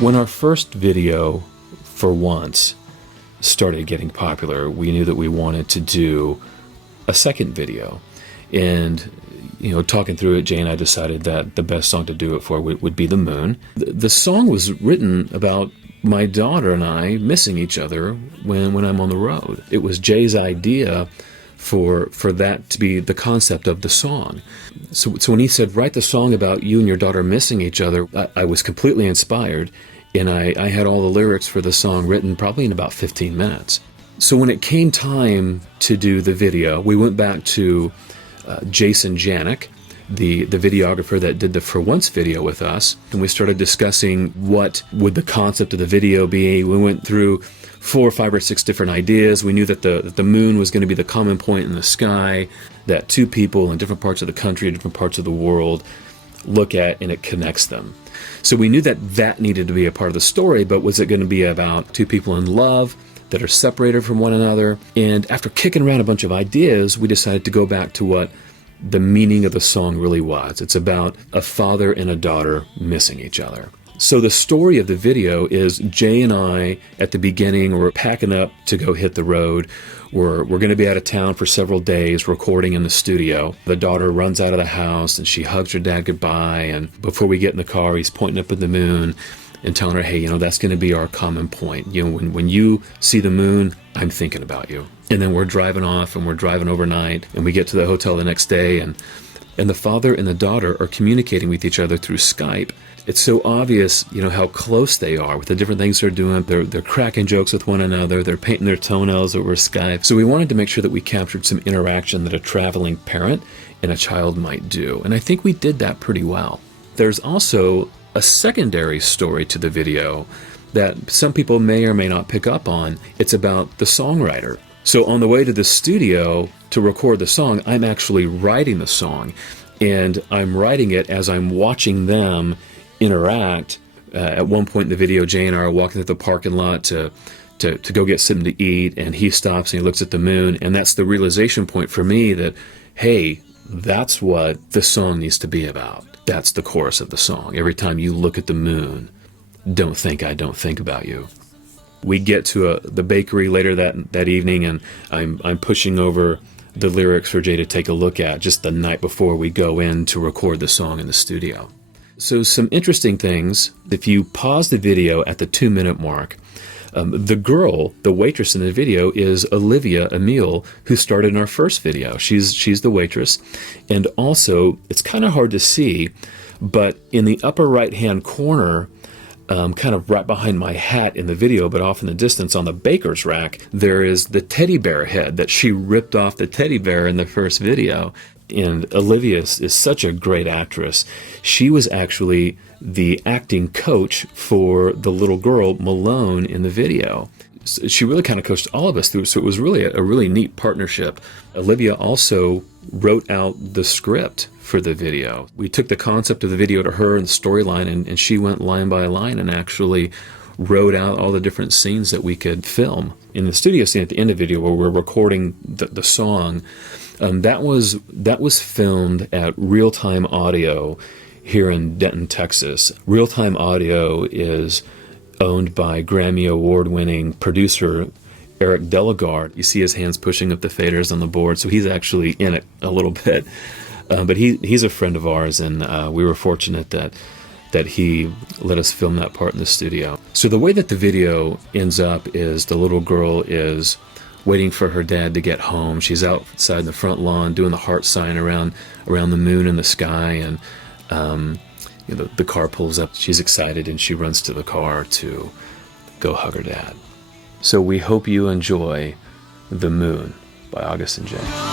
When our first video, For Once, started getting popular, we knew that we wanted to do a second video. And, talking through it, Jay and I decided that the best song to do it for would be The Moon. The song was written about my daughter and I missing each other when I'm on the road. It was Jay's idea for that to be the concept of the song. So when he said, write the song about you and your daughter missing each other, I was completely inspired, and I had all the lyrics for the song written probably in about 15 minutes. So when it came time to do the video, we went back to Jason Janik, the videographer that did the For Once video with us, and we started discussing what would the concept of the video be. We went through 4, 5, or 6 different ideas. We knew that the moon was going to be the common point in the sky that two people in different parts of the country, different parts of the world look at, and it connects them. So we knew that needed to be a part of the story, but was it going to be about two people in love that are separated from one another? And after kicking around a bunch of ideas, we decided to go back to what the meaning of the song really was. It's about a father and a daughter missing each other. So the story of the video is Jay and I, at the beginning, we're packing up to go hit the road. We're going to be out of town for several days recording in the studio. The daughter runs out of the house and she hugs her dad goodbye. And before we get in the car, he's pointing up at the moon and telling her, hey, that's going to be our common point. When you see the moon, I'm thinking about you. And then we're driving off, and we're driving overnight, and we get to the hotel the next day, and the father and the daughter are communicating with each other through Skype. It's so obvious, how close they are with the different things they're doing. They're cracking jokes with one another. They're painting their toenails over Skype. So we wanted to make sure that we captured some interaction that a traveling parent and a child might do. And I think we did that pretty well. There's also a secondary story to the video that some people may or may not pick up on. It's about the songwriter. So on the way to the studio to record the song, I'm actually writing the song, and I'm writing it as I'm watching them interact. At one point in the video, Jay and I are walking through the parking lot to go get something to eat, and he stops and he looks at the moon, and that's the realization point for me that, hey, that's what the song needs to be about. That's the chorus of the song. Every time you look at the moon, don't think I don't think about you. We get to the bakery later that evening, and I'm pushing over the lyrics for Jay to take a look at just the night before we go in to record the song in the studio. So some interesting things. If you pause the video at the 2-minute mark, the girl, the waitress in the video, is Olivia Emile, who started in our first video. She's the waitress. And also, it's kind of hard to see, but in the upper right-hand corner, kind of right behind my hat in the video, but off in the distance on the baker's rack, there is the teddy bear head that she ripped off the teddy bear in the first video. And Olivia is such a great actress. She was actually the acting coach for the little girl, Malone, in the video. So she really kind of coached all of us through, so it was really a really neat partnership. Olivia also wrote out the script for the video. We took the concept of the video to her and the storyline, and she went line by line and actually wrote out all the different scenes that we could film. In the studio scene at the end of the video where we're recording the song, that was filmed at Real Time Audio here in Denton, Texas. Real Time Audio is owned by Grammy Award-winning producer Eric Delegard. You see his hands pushing up the faders on the board, so he's actually in it a little bit. But he's a friend of ours, and we were fortunate that he let us film that part in the studio. So the way that the video ends up is the little girl is waiting for her dad to get home. She's outside in the front lawn doing the heart sign around the moon in the sky, and the car pulls up. She's excited, and she runs to the car to go hug her dad. So we hope you enjoy The Moon by August and Jay.